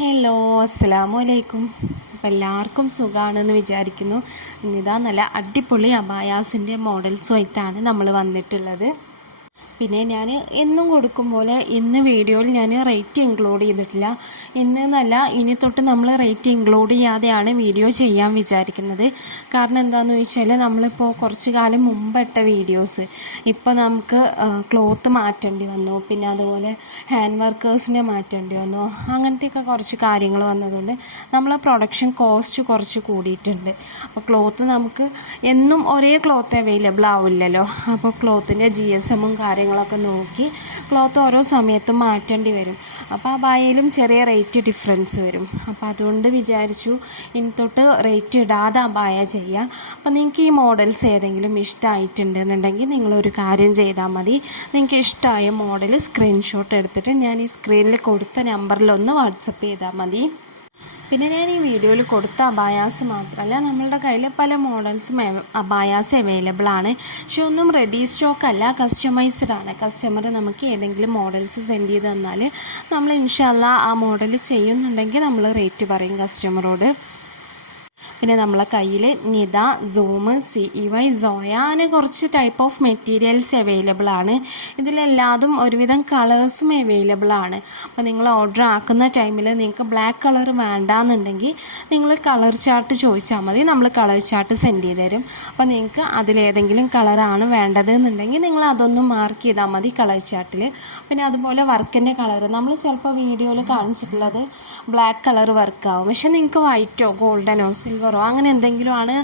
Hello, അസ്സലാമു അലൈക്കും. അപ്പോൾ എല്ലാവർക്കും സുഖമാണെന്ന് വിചാരിക്കുന്നു. ഇന്നിതാ നല്ല അടിപൊളി അബായാസിൻ്റെ മോഡൽസുമായിട്ടാണ് നമ്മൾ വന്നിട്ടുള്ളത്. പിന്നെ ഞാൻ എന്നും കൊടുക്കും പോലെ ഇന്ന് വീഡിയോയിൽ ഞാൻ റേറ്റ് ഇൻക്ലൂഡ് ചെയ്തിട്ടില്ല. ഇന്ന് എന്നല്ല, ഇനി തൊട്ട് നമ്മൾ റേറ്റ് ഇൻക്ലൂഡ് ചെയ്യാതെയാണ് വീഡിയോ ചെയ്യാൻ വിചാരിക്കുന്നത്. കാരണം എന്താണെന്ന് ചോദിച്ചാൽ നമ്മളിപ്പോൾ കുറച്ച് കാലം മുമ്പ് ഇട്ട വീഡിയോസ് ഇപ്പോൾ നമുക്ക് ക്ലോത്ത് മാറ്റേണ്ടി വന്നു, പിന്നെ അതുപോലെ ഹാൻഡ് വർക്കേഴ്സിനെ മാറ്റേണ്ടി വന്നു, അങ്ങനത്തെയൊക്കെ കുറച്ച് കാര്യങ്ങൾ വന്നതുകൊണ്ട് നമ്മൾ പ്രൊഡക്ഷൻ കോസ്റ്റ് കുറച്ച് കൂടിയിട്ടുണ്ട്. അപ്പോൾ ക്ലോത്ത് നമുക്ക് എന്നും ഒരേ ക്ലോത്ത് അവൈലബിൾ ആവില്ലല്ലോ. അപ്പോൾ ക്ലോത്തിൻ്റെ GSM കാര്യങ്ങളൊക്കെ നോക്കി ക്ലോത്ത് ഓരോ സമയത്തും മാറ്റേണ്ടി വരും. അപ്പോൾ ആ ബായയിലും ചെറിയ റേറ്റ് ഡിഫറൻസ് വരും. അപ്പോൾ അതുകൊണ്ട് വിചാരിച്ചു ഇനി തൊട്ട് റേറ്റ് ഇടാതെ ആ ബായ ചെയ്യാം. അപ്പോൾ നിങ്ങൾക്ക് ഈ മോഡൽസ് ഏതെങ്കിലും ഇഷ്ടമായിട്ടുണ്ടെന്നുണ്ടെങ്കിൽ നിങ്ങളൊരു കാര്യം ചെയ്താൽ മതി. നിങ്ങൾക്ക് ഇഷ്ടമായ മോഡൽ സ്ക്രീൻഷോട്ട് എടുത്തിട്ട് ഞാൻ ഈ സ്ക്രീനിൽ കൊടുത്ത നമ്പറിലൊന്ന് വാട്സപ്പ് ചെയ്താൽ മതി. പിന്നെ ഞാൻ ഈ വീഡിയോയിൽ കൊടുത്ത അബായാസ് മാത്രമല്ല, നമ്മളുടെ കയ്യിൽ പല മോഡൽസും അബായാസ് അവൈലബിൾ ആണ്. പക്ഷെ ഒന്നും റെഡി സ്റ്റോക്ക് അല്ല, കസ്റ്റമൈസ്ഡ് ആണ്. കസ്റ്റമർ നമുക്ക് ഏതെങ്കിലും മോഡൽസ് സെൻഡ് ചെയ്ത് തന്നാൽ നമ്മൾ ഇൻഷാല്ലാ ആ മോഡൽ ചെയ്യുന്നുണ്ടെങ്കിൽ നമ്മൾ റേറ്റ് പറയും കസ്റ്റമറോട്. പിന്നെ നമ്മളെ കയ്യിൽ നിത, സൂം, CEY, സോയ അങ്ങനെ കുറച്ച് ടൈപ്പ് ഓഫ് മെറ്റീരിയൽസ് അവൈലബിൾ ആണ്. ഇതിലെല്ലാതും ഒരുവിധം കളേഴ്സും അവൈലബിൾ ആണ്. അപ്പോൾ നിങ്ങൾ ഓർഡർ ആക്കുന്ന ടൈമിൽ നിങ്ങൾക്ക് ബ്ലാക്ക് കളർ വേണ്ടാന്നുണ്ടെങ്കിൽ നിങ്ങൾ കളർ ചാർട്ട് ചോദിച്ചാൽ മതി, നമ്മൾ കളർ ചാർട്ട് സെൻഡ് ചെയ്ത് തരും. അപ്പോൾ നിങ്ങൾക്ക് അതിലേതെങ്കിലും കളറാണ് വേണ്ടത് എന്നുണ്ടെങ്കിൽ നിങ്ങൾ അതൊന്ന് മാർക്ക് ചെയ്താൽ മതി കളർ ചാർട്ടിൽ. പിന്നെ അതുപോലെ വർക്കിൻ്റെ കളർ നമ്മൾ ചിലപ്പോൾ വീഡിയോയിൽ കാണിച്ചിട്ടുള്ളത് ബ്ലാക്ക് കളർ വർക്കാവും, പക്ഷെ നിങ്ങൾക്ക് വൈറ്റോ ഗോൾഡനോ സിൽവറോ അങ്ങനെ എന്തെങ്കിലും ആണ്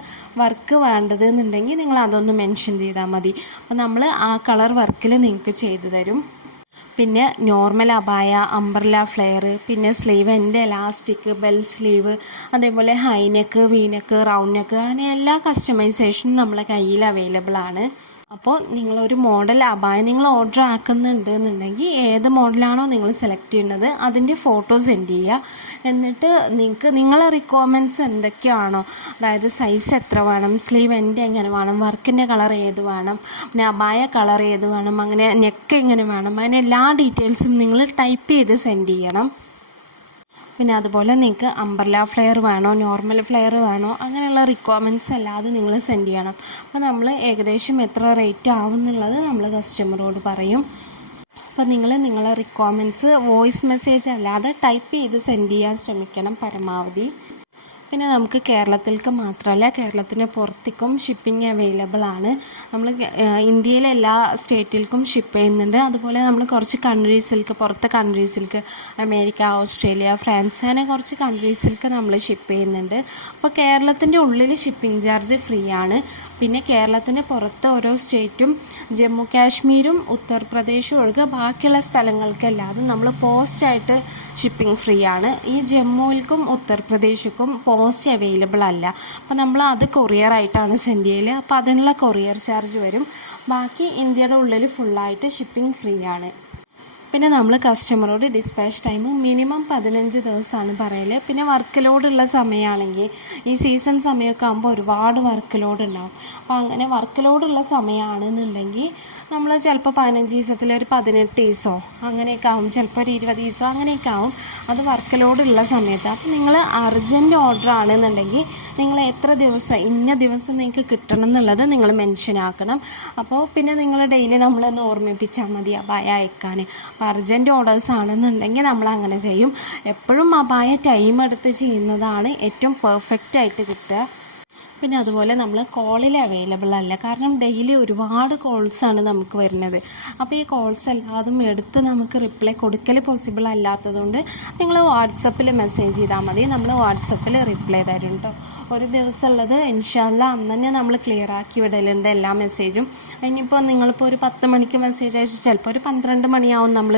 വർക്ക് വേണ്ടത് എന്നുണ്ടെങ്കിൽ നിങ്ങൾ അതൊന്ന് മെൻഷൻ ചെയ്താൽ മതി. അപ്പോൾ നമ്മൾ ആ കളർ വർക്കിൽ നിങ്ങൾക്ക് ചെയ്തു തരും. പിന്നെ നോർമൽ അബായ, അംബ്രല ഫ്ലെയർ, പിന്നെ സ്ലീവ് എൻ്റെ എലാസ്റ്റിക്, ബെൽ സ്ലീവ്, അതേപോലെ ഹൈനെക്ക്, വീനെക്ക്, റൗണ്ട് നെക്ക്, അങ്ങനെ എല്ലാ കസ്റ്റമൈസേഷനും നമ്മളെ കയ്യിൽ അവൈലബിൾ ആണ്. അപ്പോൾ നിങ്ങളൊരു മോഡൽ അബായ നിങ്ങൾ ഓർഡർ ആക്കുന്നുണ്ട് എന്നുണ്ടെങ്കിൽ ഏത് മോഡലാണോ നിങ്ങൾ സെലക്ട് ചെയ്യുന്നത് അതിൻ്റെ ഫോട്ടോ സെൻഡ് ചെയ്യുക. എന്നിട്ട് നിങ്ങൾക്ക് നിങ്ങളെ റിക്വയർമെൻറ്റ്സ് എന്തൊക്കെയാണോ, അതായത് സൈസ് എത്ര വേണം, സ്ലീവ് എൻ്റെ എങ്ങനെ വേണം, വർക്കിൻ്റെ കളർ ഏത് വേണം, പിന്നെ അബായ കളർ ഏത് വേണം, അങ്ങനെ നെക്ക് എങ്ങനെ വേണം, അങ്ങനെ എല്ലാ ഡീറ്റെയിൽസും നിങ്ങൾ ടൈപ്പ് ചെയ്ത് സെൻഡ് ചെയ്യണം. പിന്നെ അതുപോലെ നിങ്ങൾക്ക് അംബ്രല ഫ്ലെയർ വേണോ, നോർമൽ ഫ്ലെയർ വേണോ, അങ്ങനെയുള്ള റിക്വയർമെൻറ്റ്സ് അല്ലാതെ നിങ്ങൾ സെൻഡ് ചെയ്യണം. അപ്പോൾ നമ്മൾ ഏകദേശം എത്ര റേറ്റ് ആവും എന്നുള്ളത് നമ്മൾ കസ്റ്റമറോട് പറയും. അപ്പോൾ നിങ്ങളെ റിക്വയർമെൻറ്റ്സ് വോയിസ് മെസ്സേജ് അല്ലാതെ ടൈപ്പ് ചെയ്ത് സെൻഡ് ചെയ്യാൻ ശ്രമിക്കണം പരമാവധി. പിന്നെ നമുക്ക് കേരളത്തിലേക്ക് മാത്രമല്ല, കേരളത്തിന് പുറത്തേക്കും ഷിപ്പിംഗ് അവൈലബിൾ ആണ്. നമ്മൾ ഇന്ത്യയിലെ എല്ലാ സ്റ്റേറ്റിലേക്കും ഷിപ്പ് ചെയ്യുന്നുണ്ട്. അതുപോലെ നമ്മൾ കുറച്ച് കൺട്രീസിലേക്ക്, പുറത്തെ കൺട്രീസിലേക്ക്, അമേരിക്ക, ഓസ്ട്രേലിയ, ഫ്രാൻസ്, അങ്ങനെ കുറച്ച് കൺട്രീസിലേക്ക് നമ്മൾ ഷിപ്പ് ചെയ്യുന്നുണ്ട്. അപ്പോൾ കേരളത്തിൻ്റെ ഉള്ളിൽ ഷിപ്പിംഗ് ചാർജ് ഫ്രീ ആണ്. പിന്നെ കേരളത്തിന് പുറത്ത് ഓരോ സ്റ്റേറ്റും, ജമ്മു കാശ്മീരും ഉത്തർപ്രദേശും ഒഴികെ ബാക്കിയുള്ള സ്ഥലങ്ങൾക്കെല്ലാതും നമ്മൾ പോസ്റ്റായിട്ട് ഷിപ്പിംഗ് ഫ്രീ ആണ്. ഈ ജമ്മുവിൽക്കും ഉത്തർപ്രദേശിക്കും പോസ്റ്റ് അവൈലബിൾ അല്ല. അപ്പോൾ നമ്മൾ അത് കൊറിയറായിട്ടാണ് സെൻഡ് ചെയ്യൽ. അപ്പോൾ അതിനുള്ള കൊറിയർ ചാർജ് വരും. ബാക്കി ഇന്ത്യയുടെ ഉള്ളിൽ ഫുള്ളായിട്ട് ഷിപ്പിംഗ് ഫ്രീ ആണ്. പിന്നെ നമ്മൾ കസ്റ്റമറോട് ഡിസ്പാച്ച് ടൈം മിനിമം 15 ദിവസമാണ് പറയൽ. പിന്നെ വർക്ക് ലോഡുള്ള സമയമാണെങ്കിൽ ഈ സീസൺ സമയമൊക്കെ ആകുമ്പോൾ ഒരുപാട് വർക്ക് ലോഡ് ഉണ്ടാകും. അപ്പോൾ അങ്ങനെ വർക്ക് ലോഡുള്ള സമയമാണെന്നുണ്ടെങ്കിൽ നമ്മൾ ചിലപ്പോൾ 15 ദിവസത്തിൽ ഒരു 18 ദിവസമോ അങ്ങനെയൊക്കെ ആവും, ചിലപ്പോൾ ഒരു 20 ദിവസമോ അങ്ങനെയൊക്കെ ആവും. അത് വർക്ക് ലോഡുള്ള സമയത്ത്. അപ്പോൾ നിങ്ങൾ അർജൻറ്റ് ഓർഡർ ആണെന്നുണ്ടെങ്കിൽ നിങ്ങൾ എത്ര ദിവസം, ഇന്ന ദിവസം നിങ്ങൾക്ക് കിട്ടണം എന്നുള്ളത് നിങ്ങൾ മെൻഷൻ ആക്കണം. അപ്പോൾ പിന്നെ നിങ്ങൾ ഡെയിലി നമ്മളൊന്ന് ഓർമ്മിപ്പിച്ചാൽ മതി അബായ അയക്കാൻ. അപ്പോൾ അർജൻറ്റ് ഓർഡേഴ്സ് ആണെന്നുണ്ടെങ്കിൽ നമ്മൾ അങ്ങനെ ചെയ്യും. എപ്പോഴും അബായ ടൈം എടുത്ത് ചെയ്യുന്നതാണ് ഏറ്റവും പെർഫെക്റ്റ് ആയിട്ട് കിട്ടുക. പിന്നെ അതുപോലെ നമ്മൾ കോളിൽ അവൈലബിൾ അല്ല, കാരണം ഡെയിലി ഒരുപാട് കോൾസാണ് നമുക്ക് വരുന്നത്. അപ്പോൾ ഈ കോൾസ് എല്ലാതും എടുത്ത് നമുക്ക് റിപ്ലൈ കൊടുക്കൽ പോസിബിൾ അല്ലാത്തതുകൊണ്ട് നിങ്ങൾ വാട്സപ്പിൽ മെസ്സേജ് ചെയ്താൽ മതി, നമ്മൾ വാട്സപ്പിൽ റിപ്ലൈ തരും കേട്ടോ. ഒരു ദിവസം ഉള്ളത് ഇൻഷാല്ലാ അന്ന് തന്നെ നമ്മൾ ക്ലിയർ ആക്കി വിടലുണ്ട് എല്ലാ മെസ്സേജും. ഇനിയിപ്പോൾ നിങ്ങളിപ്പോൾ ഒരു 10 മണിക്ക് മെസ്സേജ് അയച്ചു, ചിലപ്പോൾ ഒരു 12 മണിയാവും നമ്മൾ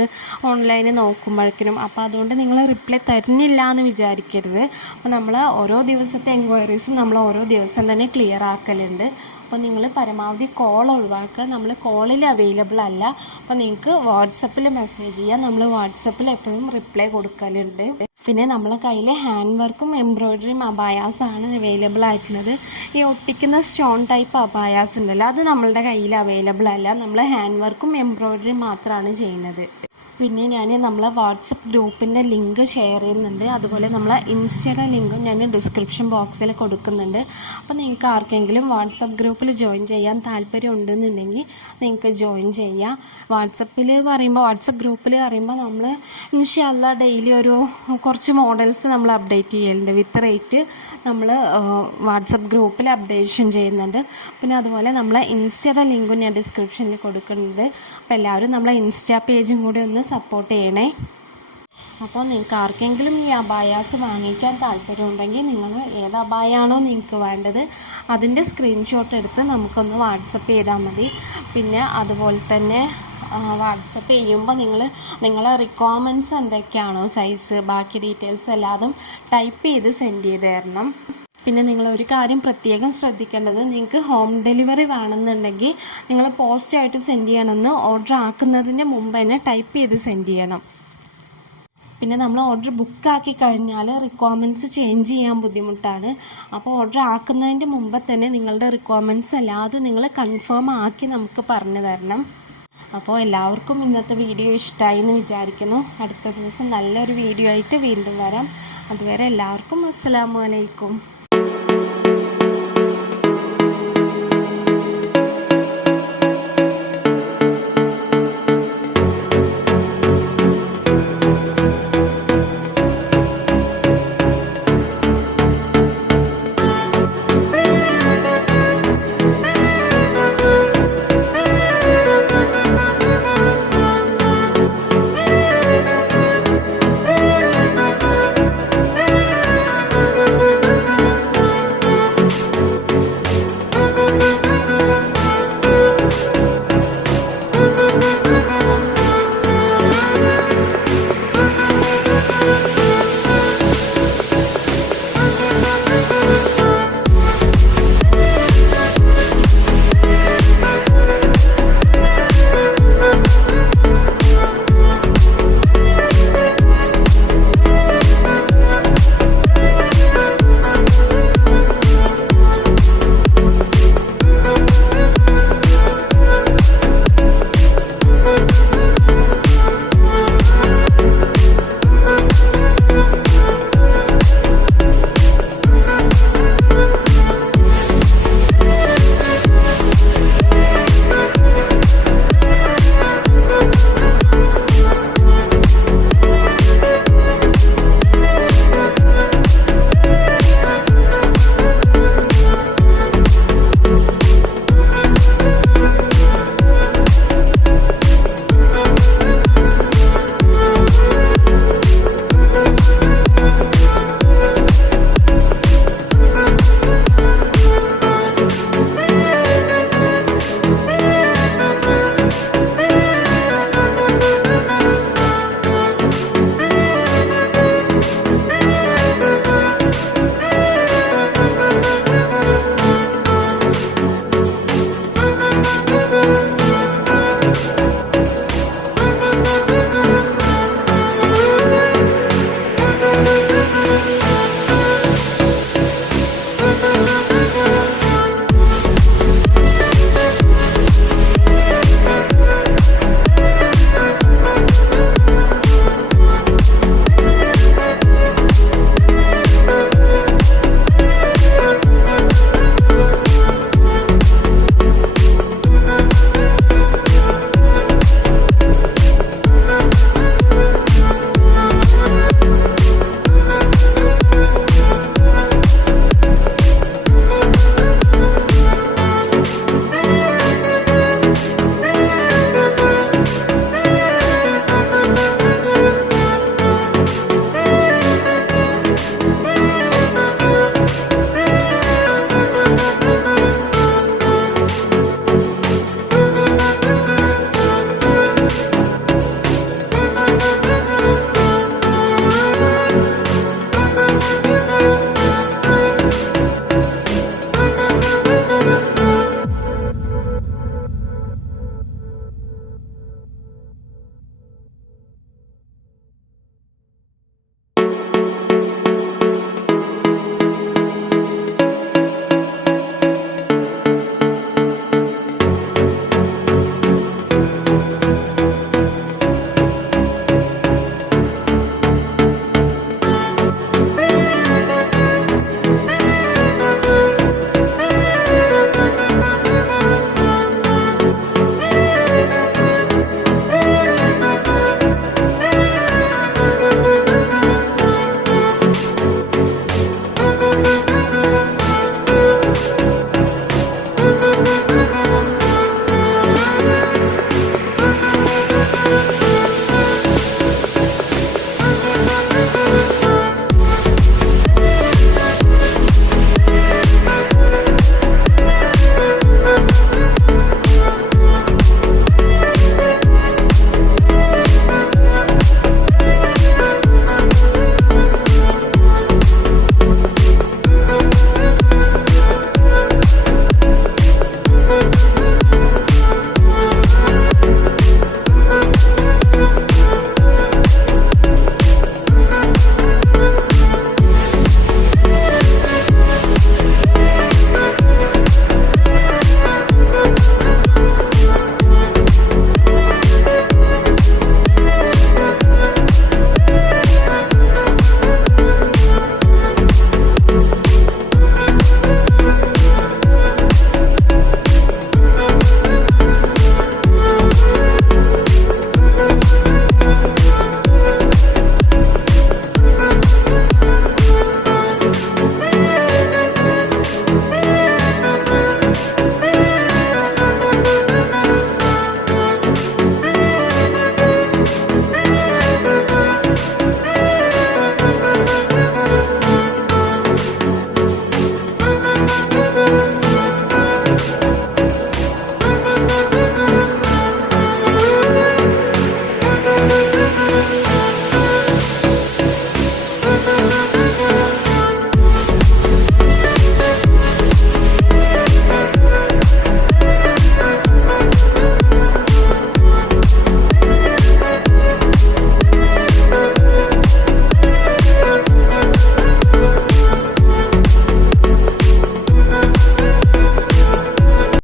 ഓൺലൈനിൽ നോക്കുമ്പോഴേക്കും. അപ്പോൾ അതുകൊണ്ട് നിങ്ങൾ റിപ്ലൈ തരുന്നില്ല എന്ന് വിചാരിക്കരുത്. അപ്പോൾ നമ്മൾ ഓരോ ദിവസത്തെ എൻക്വയറീസും നമ്മൾ ഓരോ ദിവസം തന്നെ ക്ലിയർ ആക്കലുണ്ട്. അപ്പോൾ നിങ്ങൾ പരമാവധി കോൾ ഒഴിവാക്കുക, നമ്മൾ കോളിൽ അവൈലബിൾ അല്ല. അപ്പോൾ നിങ്ങൾക്ക് വാട്സപ്പിൽ മെസ്സേജ് ചെയ്യാം, നമ്മൾ വാട്സപ്പിൽ എപ്പോഴും റിപ്ലൈ കൊടുക്കലുണ്ട്. പിന്നെ നമ്മളെ കയ്യിൽ ഹാൻഡ് വർക്കും എംബ്രോയ്ഡറിയും അബായാസാണ് അവൈലബിൾ ആയിട്ടുള്ളത്. ഈ ഒട്ടിക്കുന്ന സ്റ്റോൺ ടൈപ്പ് അബായാസ് ഉണ്ടല്ലോ, അത് നമ്മളുടെ കയ്യിൽ അവൈലബിൾ അല്ല. നമ്മൾ ഹാൻഡ് വർക്കും എംബ്രോയ്ഡറിയും മാത്രമാണ് ചെയ്യുന്നത്. പിന്നെ ഞാൻ നമ്മളെ വാട്സപ്പ് ഗ്രൂപ്പിൻ്റെ ലിങ്ക് ഷെയർ ചെയ്യുന്നുണ്ട്. അതുപോലെ നമ്മളെ ഇൻസ്റ്റയുടെ ലിങ്കും ഞാൻ ഡിസ്ക്രിപ്ഷൻ ബോക്സിൽ കൊടുക്കുന്നുണ്ട്. അപ്പോൾ നിങ്ങൾക്ക് ആർക്കെങ്കിലും വാട്സപ്പ് ഗ്രൂപ്പിൽ ജോയിൻ ചെയ്യാൻ താല്പര്യം ഉണ്ടെന്നുണ്ടെങ്കിൽ നിങ്ങൾക്ക് ജോയിൻ ചെയ്യാം. വാട്സപ്പ് ഗ്രൂപ്പിൽ പറയുമ്പോൾ നമ്മൾ ഇൻഷാ അല്ലാഹ് ഡെയിലി ഒരു കുറച്ച് മോഡൽസ് നമ്മൾ അപ്ഡേറ്റ് ചെയ്യലുണ്ട്. വിത്ത് റേറ്റ് നമ്മൾ വാട്സപ്പ് ഗ്രൂപ്പിൽ അപ്ഡേഷൻ ചെയ്യുന്നുണ്ട്. പിന്നെ അതുപോലെ നമ്മളെ ഇൻസ്റ്റയുടെ ലിങ്കും ഞാൻ ഡിസ്ക്രിപ്ഷനിൽ കൊടുക്കുന്നുണ്ട്. അപ്പോൾ എല്ലാവരും നമ്മളെ ഇൻസ്റ്റാ പേജും കൂടി ഒന്ന് സപ്പോർട്ട് ചെയ്യണേ. അപ്പോൾ നിങ്ങൾക്ക് ആർക്കെങ്കിലും ഈ അബായാസ് വാങ്ങിക്കാൻ താല്പര്യമുണ്ടെങ്കിൽ നിങ്ങൾ ഏത് അബായാണോ നിങ്ങൾക്ക് വേണ്ടത് അതിൻ്റെ സ്ക്രീൻഷോട്ട് എടുത്ത് നമുക്കൊന്ന് വാട്സപ്പ് ചെയ്താൽ മതി. പിന്നെ അതുപോലെ തന്നെ വാട്സപ്പ് ചെയ്യുമ്പോൾ നിങ്ങളെ റിക്വയർമെൻറ്റ്സ് എന്തൊക്കെയാണോ സൈസ് ബാക്കി ഡീറ്റെയിൽസ് എല്ലാതും ടൈപ്പ് ചെയ്ത് സെൻഡ് ചെയ്ത് തരണം. പിന്നെ നിങ്ങളൊരു കാര്യം പ്രത്യേകം ശ്രദ്ധിക്കേണ്ടത്, നിങ്ങൾക്ക് ഹോം ഡെലിവറി വേണമെന്നുണ്ടെങ്കിൽ നിങ്ങൾ പോസ്റ്റായിട്ട് സെൻഡ് ചെയ്യണമെന്ന് ഓർഡർ ആക്കുന്നതിൻ്റെ മുമ്പ് തന്നെ ടൈപ്പ് ചെയ്ത് സെൻഡ് ചെയ്യണം. പിന്നെ നമ്മൾ ഓർഡർ ബുക്കാക്കി കഴിഞ്ഞാൽ റിക്വയർമെൻറ്റ്സ് ചേഞ്ച് ചെയ്യാൻ ബുദ്ധിമുട്ടാണ്. അപ്പോൾ ഓർഡർ ആക്കുന്നതിൻ്റെ മുമ്പ് തന്നെ നിങ്ങളുടെ റിക്വയർമെൻറ്റ്സ് എല്ലാതും നിങ്ങൾ കൺഫേം ആക്കി നമുക്ക് പറഞ്ഞു തരണം. അപ്പോൾ എല്ലാവർക്കും ഇന്നത്തെ വീഡിയോ ഇഷ്ടമായി എന്ന് വിചാരിക്കുന്നു. അടുത്ത ദിവസം നല്ലൊരു വീഡിയോ ആയിട്ട് വീണ്ടും വരാം. അതുവരെ എല്ലാവർക്കും അസ്സലാമു അലൈക്കും.